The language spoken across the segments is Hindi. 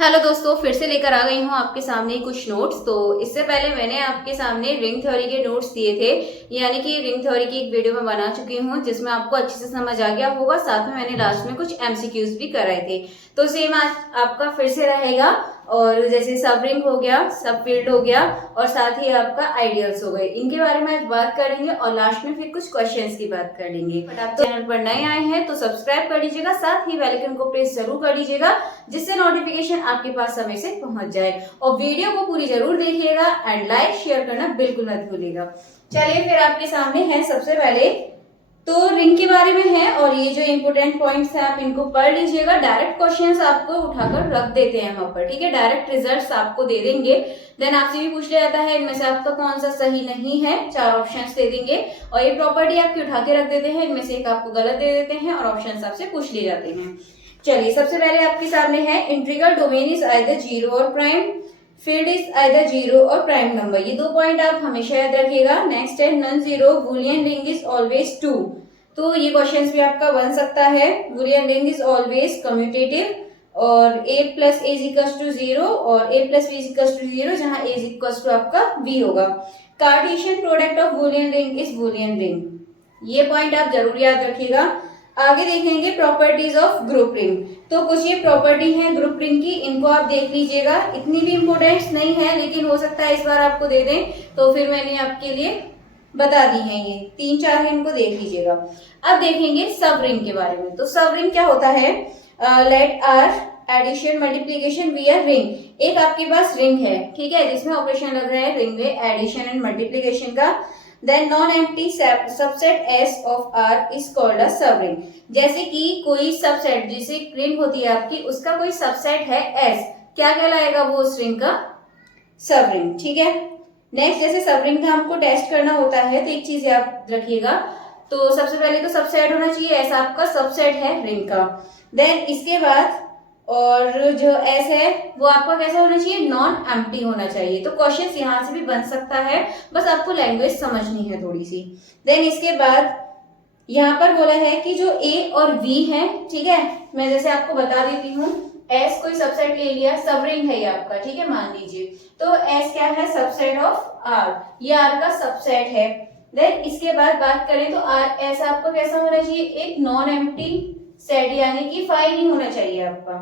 हेलो दोस्तों, फिर से लेकर आ गई हूँ आपके सामने कुछ नोट्स। तो इससे पहले मैंने आपके सामने रिंग थ्योरी के नोट्स दिए थे, यानी कि रिंग थ्योरी की एक वीडियो मैं बना चुकी हूँ जिसमें आपको अच्छे से समझ आ गया होगा। साथ में मैंने लास्ट में कुछ एमसीक्यूज भी कराए थे। तो सेम आज आपका फिर से रहेगा। और जैसे सब रिंग हो गया, सब फील्ड हो गया और साथ ही आपका आइडियल्स हो गए, इनके बारे में आज बात करेंगे और लास्ट में फिर कुछ क्वेश्चंस की बात कर लेंगे। बट आप चैनल पर नए आए हैं तो सब्सक्राइब कर लीजिएगा, साथ ही बेल आइकन को प्रेस जरूर कर लीजिएगा जिससे नोटिफिकेशन आपके पास समय से पहुंच जाए। और वीडियो को पूरी जरूर देखिएगा एंड लाइक शेयर करना बिल्कुल मत भूलिएगा। चलिए फिर आपके सामने है सबसे पहले तो रिंग के बारे में है, और ये जो इंपोर्टेंट पॉइंट्स हैं आप इनको पढ़ लीजिएगा। डायरेक्ट क्वेश्चंस आपको उठाकर रख देते हैं वहां पर, ठीक है। डायरेक्ट रिजल्ट्स आपको दे देंगे, देन आपसे भी पूछ लिया जाता है इनमें से आपका कौन सा सही नहीं है, 4 ऑप्शंस दे देंगे और ये प्रॉपर्टी आपकी उठा के रख देते हैं, इनमें से एक आपको गलत दे देते हैं और ऑप्शंस आपसे पूछ लिए जाते हैं। चलिए सबसे पहले आपके सामने है integral domain is either zero और prime, field is either zero और प्राइम नंबर। ये 2 पॉइंट आप हमेशा याद रखिएगा। नेक्स्ट है non zero Boolean ring is always 2। तो ये क्वेश्चंस भी आपका बन सकता है। Boolean ring is always commutative और a plus a equals to 0 और a plus b equals to 0, जहां a इक्वल्स टू आपका b होगा। Cartesian product of Boolean ring is Boolean ring. ये पॉइंट आप जरूर याद रखिएगा। आगे देखेंगे प्रॉपर्टीज ऑफ ग्रुप रिंग। तो कुछ ये प्रॉपर्टी है ग्रुप रिंग की, इनको आप देख लीजिएगा। इतनी भी इंपोर्टेंस नहीं है लेकिन हो सकता है इस बार आपको दे दें, तो फिर मैंने आपके लिए बता दी है। ये 3-4 है, इनको देख लीजिएगा। अब देखेंगे सब रिंग के बारे में। तो सब रिंग क्या होता है? Let R addition multiplication we are ring. एक आपके पास रिंग है, ठीक है, जिसमें ऑपरेशन लग रहा है रिंग में एडिशन एंड मल्टीप्लीकेशन का। Then non empty subset S of R is called a subring। जैसे कि कोई सबसेट, जैसे रिंग होती है आपकी, उसका कोई सबसेट है S, क्या कहलाएगा वो उस रिंग का? सबरिंग, ठीक है। नेक्स्ट, जैसे सबरिंग का हमको टेस्ट करना होता है तो एक चीज याद रखिएगा। तो सबसे पहले तो सबसेट होना चाहिए, ऐसा आपका सबसेट है रिंग का। देन इसके बाद और जो एस है वो आपका कैसा होना चाहिए? नॉन एम्प्टी होना चाहिए। तो क्वेश्चन यहाँ से भी बन सकता है, बस आपको लैंग्वेज समझनी है थोड़ी सी। देन इसके बाद यहाँ पर बोला है कि जो ए और वी है, ठीक है, मैं जैसे आपको बता देती हूँ। एस कोई सबसेट ले लिया, सब रिंग है ये आपका, ठीक है, मान लीजिए। तो एस क्या है? सबसेट ऑफ आर, ये आर का सबसेट है। देन इसके बाद बात करें तो आर एस आपका कैसा होना चाहिए? एक नॉन एम्प्टी सेट, यानी कि फाई नहीं होना चाहिए आपका।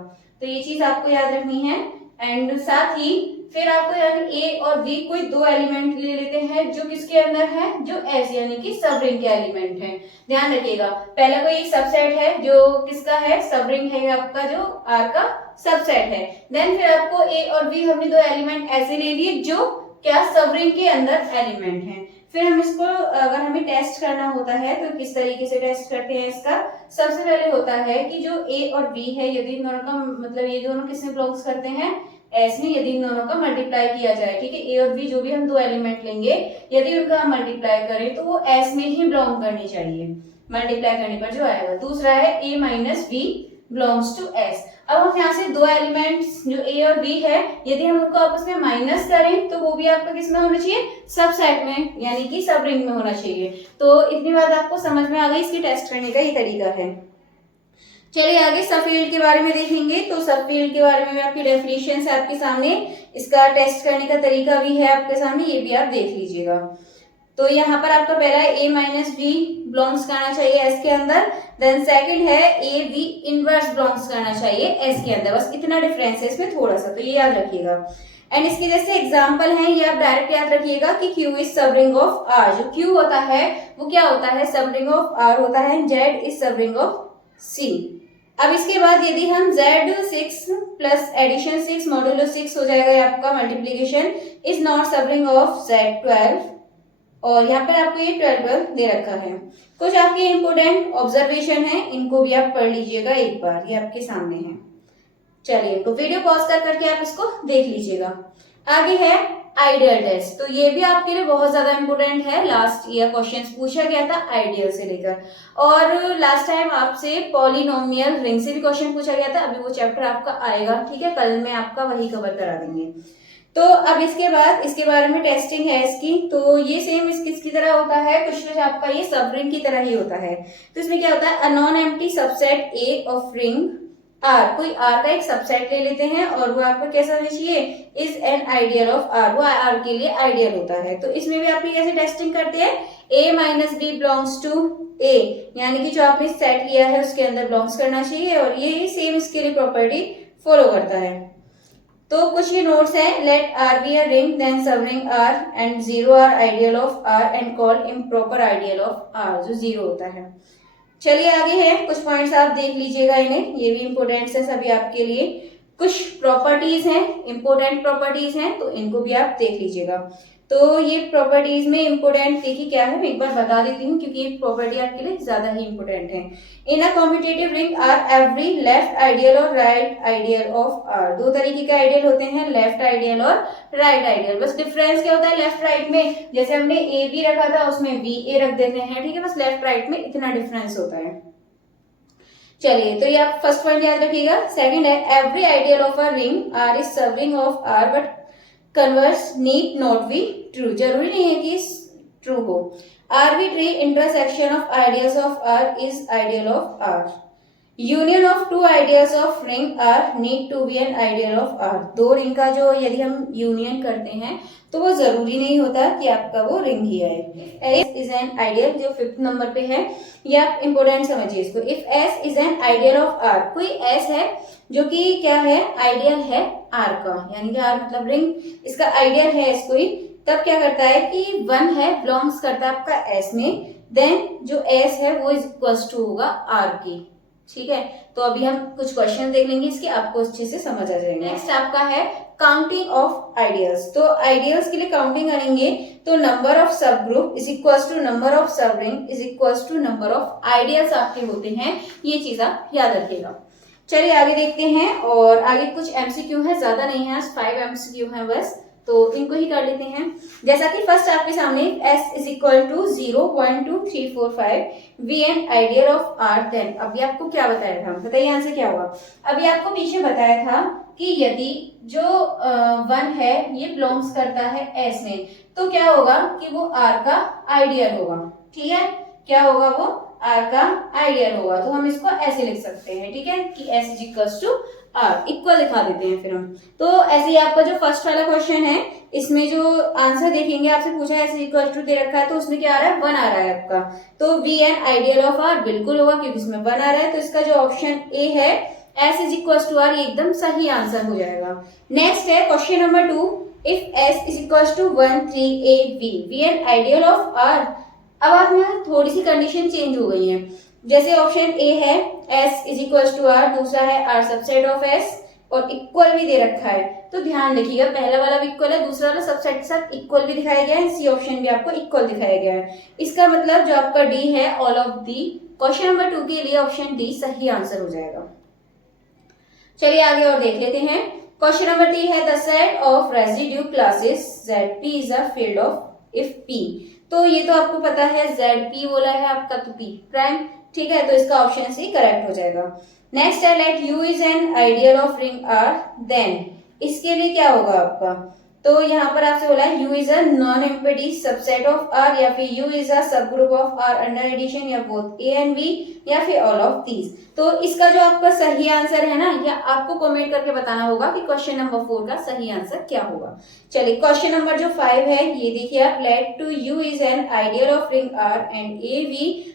तो ये चीज आपको याद रखनी है। एंड साथ ही फिर आपको यानी ए और बी कोई 2 एलिमेंट ले लेते हैं जो किसके अंदर है? जो एस यानी कि सब रिंग के एलिमेंट हैं। ध्यान रखिएगा, पहला कोई एक सबसेट है जो किसका है? सब रिंग है आपका, जो आर का सबसेट है। देन फिर आपको ए और बी हमने 2 एलिमेंट ऐसे ले लिए जो क्या? सब रिंग के अंदर एलिमेंट हैं। फिर हम इसको अगर हमें टेस्ट करना होता है तो किस तरीके से टेस्ट करते हैं इसका? सबसे पहले होता है कि जो ए और बी है, यदि इन दोनों का मतलब ये दोनों किसमें बिलोंग्स करते हैं? एस में। यदि इन दोनों का मल्टीप्लाई किया जाए, ठीक है, ए और बी जो भी हम 2 एलिमेंट लेंगे, यदि उनका हम मल्टीप्लाई करें तो वो एस में ही बिलोंग करनी चाहिए, मल्टीप्लाई करने पर जो आएगा। दूसरा है a minus B belongs to S. अब हम यहाँ से 2 एलिमेंट्स जो ए और बी है, यदि हम उनको आपस में माइनस करें तो वो भी आपका किस में होना चाहिए? सबसेट में, यानी कि सब रिंग में होना चाहिए। तो इतनी बात आपको समझ में आ गई, इसकी टेस्ट करने का ही तरीका है। चलिए आगे सब फील्ड के बारे में देखेंगे। तो सब फील्ड के बारे में भी आपकी डेफिनेशन है आपके सामने, इसका टेस्ट करने का तरीका भी है आपके सामने, ये भी आप देख लीजिएगा। तो यहाँ पर आपका पहला है ए माइनस बी बिलोंग्स करना चाहिए एस के अंदर। देन सेकंड है ए बी इनवर्स बिलोंग्स करना चाहिए एस के अंदर। बस इतना डिफरेंस है इसमें थोड़ा सा, तो ये याद रखिएगा। एंड इसके जैसे एग्जांपल है, ये आप डायरेक्ट याद रखिएगा कि Q is sub ring of R। जो Q होता है वो क्या होता है? सब रिंग ऑफ R होता है। Z is sub ring of C। अब इसके बाद यदि हम Z6 प्लस एडिशन 6 मॉड्यूलो 6 हो जाएगा आपका मल्टीप्लीकेशन, इज नॉट सब रिंग ऑफ Z12। और यहाँ पर आपको ये 12 दे रखा है। कुछ आपके इंपोर्टेंट ऑब्जर्वेशन है, इनको भी आप पढ़ लीजिएगा एक बार, ये आपके सामने है। चलिए तो वीडियो पॉज कर करके आप इसको देख लीजिएगा। आगे है आइडियल टेस्ट। तो ये भी आपके लिए बहुत ज्यादा इंपोर्टेंट है। लास्ट ईयर क्वेश्चंस पूछा गया था आइडियल से लेकर, और लास्ट टाइम आपसे पॉलिनोमियल रिंग से भी क्वेश्चन पूछा गया था। अभी वो चैप्टर आपका आएगा, ठीक है, कल में आपका वही कवर करा देंगे। तो अब इसके बाद इसके बारे में टेस्टिंग है इसकी। तो ये सेम किसकी तरह होता है? कुछ आपका ये सब रिंग की तरह ही होता है। तो इसमें क्या होता है? A non empty subset A of ring R, कोई आर का एक सबसेट ले लेते हैं और वो आपको कैसा होना चाहिए, is an ideal of R, वो आर के लिए आइडियल होता है। तो इसमें भी आपने कैसे टेस्टिंग करते हैं, ए माइनस बी बिलोंग्स टू ए, यानी कि जो आपने सेट लिया है उसके अंदर बिलोंग्स करना चाहिए और ये सेम इसके लिए प्रॉपर्टी फॉलो करता है। तो कुछ ये नोट्स हैं, let R be a ring then sub ring R and zero R ideal of R and called improper ideal of R, जो जीरो होता है। चलिए आगे है, कुछ पॉइंट्स आप देख लीजिएगा इन्हें, ये भी इंपॉर्टेंट है सभी आपके लिए। कुछ प्रॉपर्टीज हैं, इंपॉर्टेंट प्रॉपर्टीज हैं, तो इनको भी आप देख लीजिएगा। तो ये प्रॉपर्टीज में इंपॉर्टेंट देखिए क्या है, मैं एक बार बता देती हूँ क्योंकि ये प्रॉपर्टी आपके लिए ज्यादा ही इंपॉर्टेंट है। In a commutative ring R every left ideal और राइट आइडियल ऑफ आर, दो तरीके के आइडियल होते हैं, लेफ्ट आइडियल और राइट आइडियल। बस डिफरेंस क्या होता है लेफ्ट राइट में, जैसे हमने ए बी रखा था उसमें बी ए रख देते हैं, ठीक है, बस लेफ्ट राइट में इतना डिफरेंस होता है। चलिए तो ये आप फर्स्ट पॉइंट याद रखिएगा। सेकंड है, every ideal of a ring R is sub ring of R but converse need not be true, जरूरी नहीं है कि ट्रू हो। Arbitrary intersection of ideals of R is ideal of R. Union of two ideals of ring R need to be an ideal of R, दो रिंग का जो यदि हम यूनियन करते हैं तो वो जरूरी नहीं होता कि आपका वो रिंग ही आए। एस इज एन आइडियल, जो 5th नंबर पे है, ये आप इंपोर्टेंट समझिए इसको। If S is an ideal of R, कोई एस है जो कि क्या है, आइडियल है आर का, यानी कि आर मतलब रिंग, इसका आइडियल है एस कोई, तब क्या करता है कि 1 है बिलोंग्स करता है आपका एस में, देन जो एस है वो इज इक्वल टू होगा आर की, ठीक है। तो अभी हम कुछ क्वेश्चन देख लेंगे इसके, आपको अच्छे से समझ आ जाएगा। नेक्स्ट आपका है काउंटिंग ऑफ आइडियल्स, तो आइडियल्स के लिए काउंटिंग करेंगे तो number of sub group is equal to number of sub ring is equal to number of ideals आपके होते हैं, ये चीज आप याद रखिएगा। चलिए आगे देखते हैं, और आगे कुछ एमसीक्यू है, ज्यादा नहीं है, 5 एमसीक्यू है बस, तो इनको ही कर लेते हैं। जैसा कि फर्स्ट आपके सामने s is equal to 0.2345 be an ideal of R, then अभी आपको क्या बताया था, बताइए आंसर क्या होगा। अभी आपको पीछे बताया था कि यदि जो 1 है ये बिलोंग्स करता है s में, तो क्या होगा कि वो r का आइडियल होगा, ठीक है, क्या होगा वो r का आइडियल होगा। तो हम इसको ऐसे लिख सकते हैं, ठीक है, कि s is equal to R, equal दिखा देते हैं फिर हम। तो ऐसे ही आपका जो फर्स्ट वाला क्वेश्चन है, इसमें जो आंसर देखेंगे, आपसे पूछा है ऐसे इक्वल टू दे रखा है, तो उसमें क्या आ रहा है, 1 आ रहा है आपका, तो be an ideal of R बिल्कुल होगा क्योंकि इसमें 1 आ रहा है, तो इसका जो ऑप्शन ए है S is equal to R, ये एकदम सही आंसर हो जाएगा। नेक्स्ट है question number 2, if S is equal to 13 be an ideal of R. अब आप में थोड़ी सी कंडीशन चेंज हो गई है, जैसे ऑप्शन ए है s is equal to R, दूसरा है r सबसेट ऑफ s और इक्वल भी दे रखा है, तो ध्यान रखिएगा पहला वाला भी इक्वल है, दूसरा वाला सबसेट के साथ इक्वल भी दिखाया गया है, सी ऑप्शन भी आपको इक्वल दिखाया गया है। इसका मतलब जो आपका डी है all of the, question number 2 के लिए ऑप्शन डी सही आंसर हो जाएगा। चलिए आगे और देख लेते हैं। क्वेश्चन नंबर 3 है, the set of residue classes ZP is a field of if P। तो ये तो आपको पता है, ZP बोला है आपका तो P प्राइम, ठीक है, तो इसका ऑप्शन सी करेक्ट हो जाएगा। नेक्स्ट है, let U is an ideal of ring R, then इसके लिए क्या होगा आपका, तो यहाँ पर आपसे बोला है U is a non empty subset of R, या फिर U is a sub group of R under addition, या बोथ A एंड B, या फिर ऑल ऑफ दीज। तो इसका जो आपका सही आंसर है ना, या आपको कमेंट करके बताना होगा कि क्वेश्चन नंबर 4 का सही आंसर क्या होगा। चलिए क्वेश्चन नंबर जो 5 है, ये देखिए आप, let to U is an ideal of ring R and AV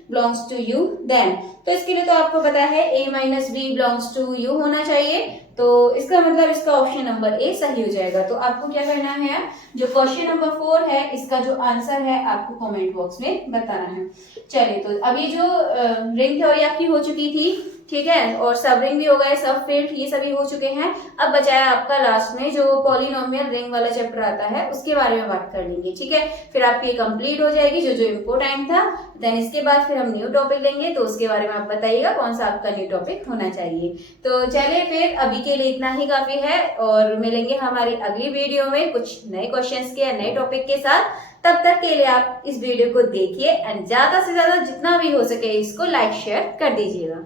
belongs to U, then तो इसके लिए तो आपको पता है A minus B belongs to U होना चाहिए, तो इसका मतलब इसका ऑप्शन नंबर ए सही हो जाएगा। तो आपको क्या करना है, जो क्वेश्चन नंबर 4 है इसका जो आंसर है आपको कमेंट बॉक्स में बताना है। चलिए तो अभी जो रिंग थ्योरी आपकी हो चुकी थी, ठीक है, और सब रिंग भी हो गए, सब फील्ड ये सभी हो चुके हैं। अब बचाया आपका लास्ट में जो पॉलिनोमियल रिंग वाला चैप्टर आता है उसके बारे में बात कर लेंगे, ठीक है, फिर आपकी ये कंप्लीट हो जाएगी जो जो इम्पोर्टेंट था। देन इसके बाद फिर हम न्यू टॉपिक लेंगे, तो उसके बारे में आप बताइएगा कौन सा आपका न्यू टॉपिक होना चाहिए। तो चलिए फिर अभी के लिए इतना ही काफी है, और मिलेंगे हमारी अगली वीडियो में कुछ नए क्वेश्चंस के नए टॉपिक के साथ। तब तक के लिए आप इस वीडियो को देखिए एंड ज्यादा से ज्यादा जितना भी हो सके इसको लाइक शेयर कर दीजिएगा।